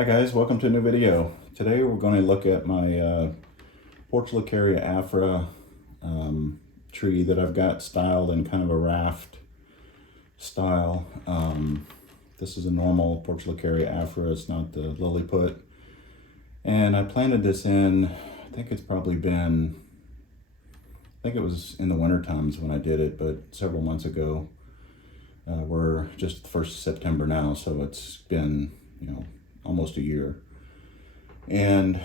Hi guys, welcome to a new video. Today we're going to look at my portulacaria afra tree that I've got styled in kind of a raft style. This is a normal portulacaria afra, it's not the lilliput. And I planted this in, I think it's probably been, I think it was in the winter times when I did it, but several months ago. We're just the 1st of September now, so it's been, almost a year. And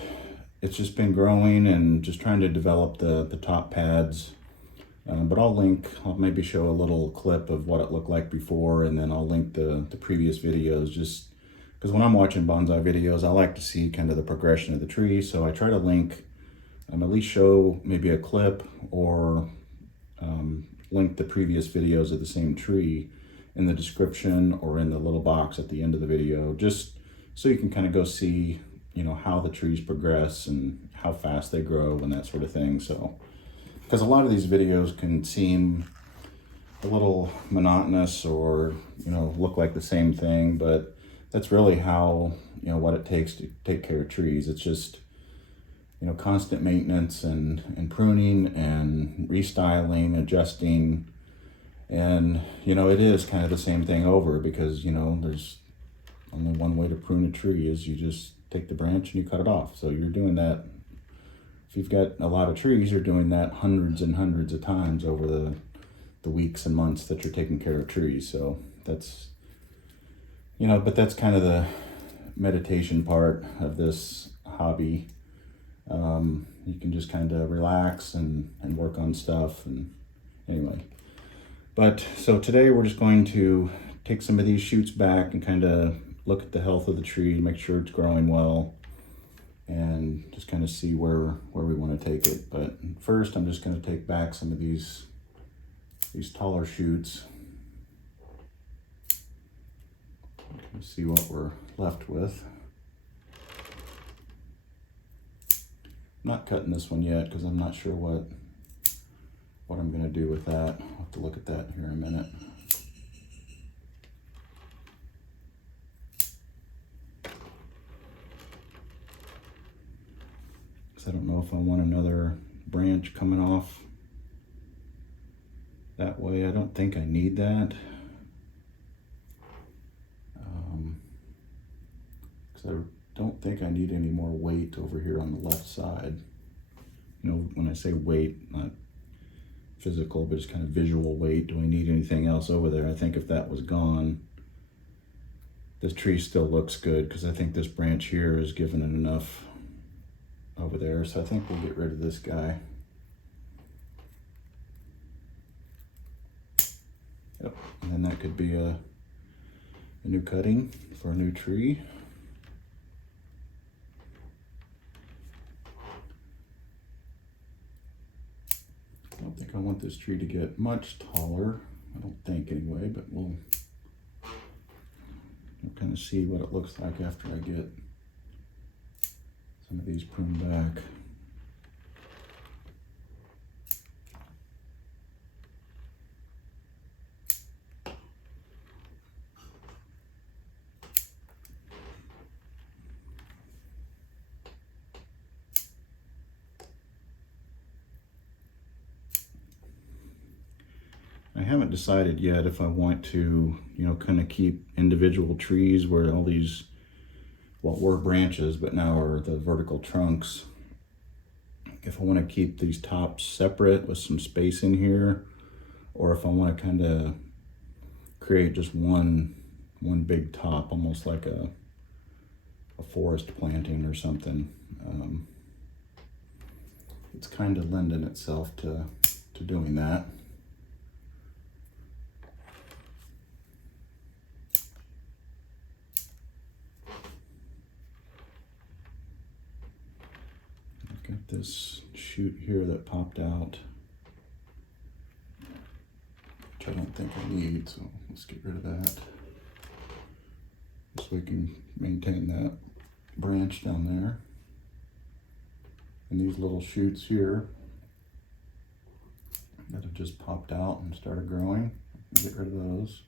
it's just been growing and just trying to develop the top pads. But I'll maybe show a little clip of what it looked like before, and then I'll link the previous videos, just because when I'm watching bonsai videos, I like to see kind of the progression of the tree. So I try to link, at least show maybe a clip or link the previous videos of the same tree in the description or in the little box at the end of the video, just so you can kind of go see, how the trees progress and how fast they grow and that sort of thing. So, because a lot of these videos can seem a little monotonous or, look like the same thing, but that's really how, what it takes to take care of trees. It's just, constant maintenance and pruning and restyling, adjusting. And, it is kind of the same thing over, because, there's only one way to prune a tree is you just take the branch and you cut it off. So you're doing that. If you've got a lot of trees, you're doing that hundreds and hundreds of times over the weeks and months that you're taking care of trees. So that's, but that's kind of the meditation part of this hobby. You can just kind of relax and work on stuff. And anyway, but so today we're just going to take some of these shoots back and kind of look at the health of the tree, make sure it's growing well, and just kind of see where we want to take it. But first, I'm just going to take back some of these taller shoots. See what we're left with. I'm not cutting this one yet because I'm not sure what I'm going to do with that. I'll have to look at that here in a minute. I don't know if I want another branch coming off that way. I don't think I need that. Because I don't think I need any more weight over here on the left side. When I say weight, not physical, but just kind of visual weight. Do I need anything else over there? I think if that was gone, this tree still looks good, because I think this branch here is giving it enough over there. So I think we'll get rid of this guy. Yep, and then that could be a new cutting for a new tree. I don't think I want this tree to get much taller. I don't think anyway, but we'll kind of see what it looks like after I get some of these pruned back. I haven't decided yet if I want to, kind of keep individual trees where all these, what were branches, but now are the vertical trunks. If I want to keep these tops separate with some space in here, or if I want to kind of create just one big top, almost like a forest planting or something. It's kind of lending itself to doing that. Got this shoot here that popped out, which I don't think I need, so let's get rid of that. Just so we can maintain that branch down there. And these little shoots here that have just popped out and started growing, get rid of those.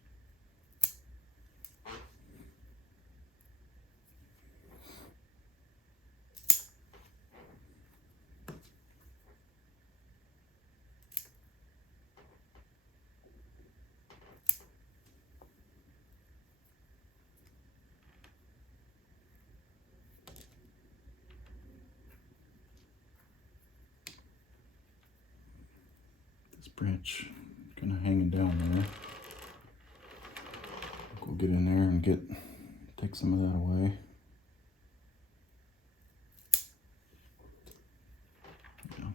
branch kind of hanging down there. We'll get in there and take some of that away. Yeah.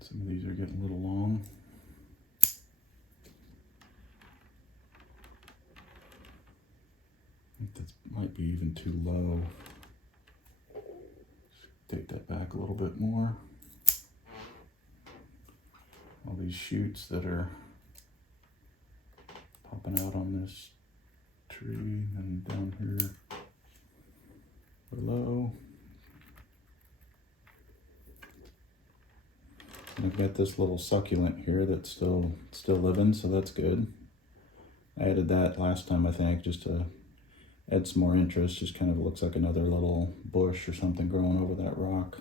Some of these are getting a little long. I think that might be even too low. Take that back a little bit more. All these shoots that are popping out on this tree and down here below. And I've got this little succulent here that's still living, so that's good. I added that last time, I think, just to add some more interest. Just kind of looks like another little bush or something growing over that rock.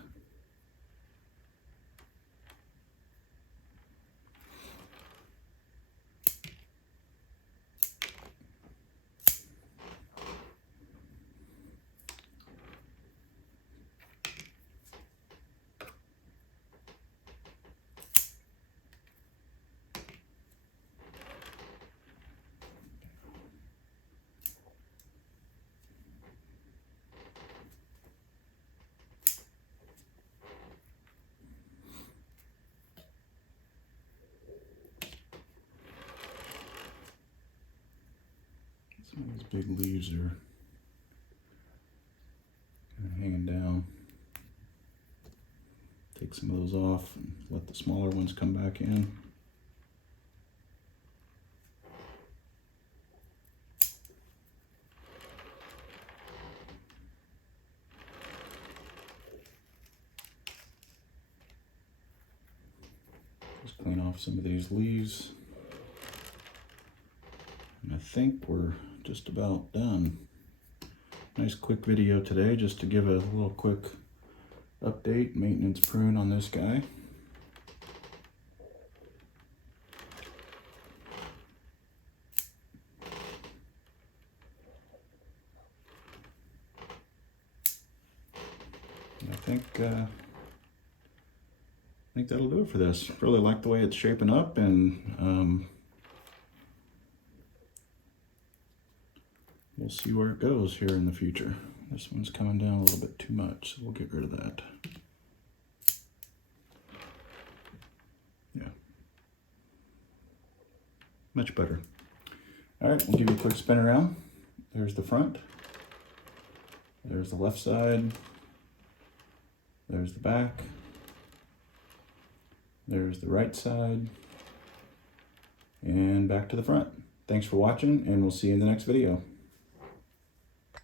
Some of these big leaves are kind of hanging down. Take some of those off and let the smaller ones come back in. Just clean off some of these leaves. And I think we're just about done. Nice quick video today just to give a little quick update, maintenance prune on this guy. And I think that'll do it for this. Really like the way it's shaping up, and we'll see where it goes here in the future. This one's coming down a little bit too much, so we'll get rid of that. Yeah. Much better. All right, we'll give you a quick spin around. There's the front. There's the left side. There's the back. There's the right side. And back to the front. Thanks for watching, and we'll see you in the next video.